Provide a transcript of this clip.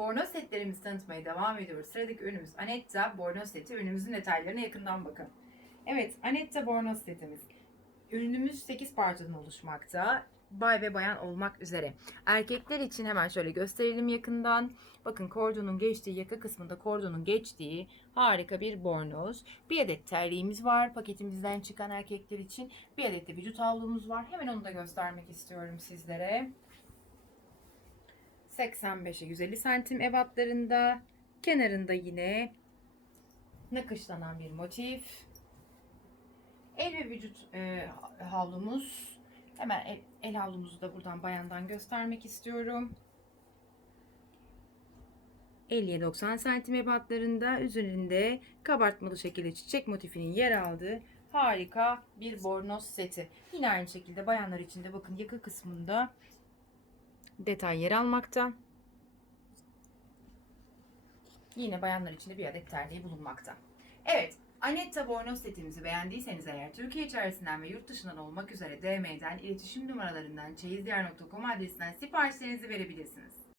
Bornoz setlerimizi tanıtmaya devam ediyoruz. Sıradaki ürünümüz Anetta Bornoz seti. Ürünümüzün detaylarına yakından bakın. Evet, Anetta Bornoz setimiz. Ürünümüz 8 parçadan oluşmakta. Bay ve bayan olmak üzere. Erkekler için hemen şöyle gösterelim yakından. Bakın kordonun geçtiği yaka kısmında kordonun geçtiği harika bir bornoz. Bir adet terliğimiz var paketimizden çıkan erkekler için. Bir adet de vücut havlumuz var. Hemen onu da göstermek istiyorum sizlere. 85'e 150 santim ebatlarında. Kenarında yine nakışlanan bir motif. El ve vücut e, havlumuz. Hemen el, el havlumuzu da buradan bayandan göstermek istiyorum. 50'ye 90 santim ebatlarında üzerinde kabartmalı şekilde çiçek motifinin yer aldığı harika bir bornoz seti. Yine aynı şekilde bayanlar için de bakın yaka kısmında detay yer almakta. Yine bayanlar için de bir adet terliği bulunmakta. Evet, Anetta Bornoz setimizi beğendiyseniz eğer Türkiye içerisinden ve yurt dışından olmak üzere DM'den, iletişim numaralarından, çeyizdiğer.com adresinden siparişlerinizi verebilirsiniz.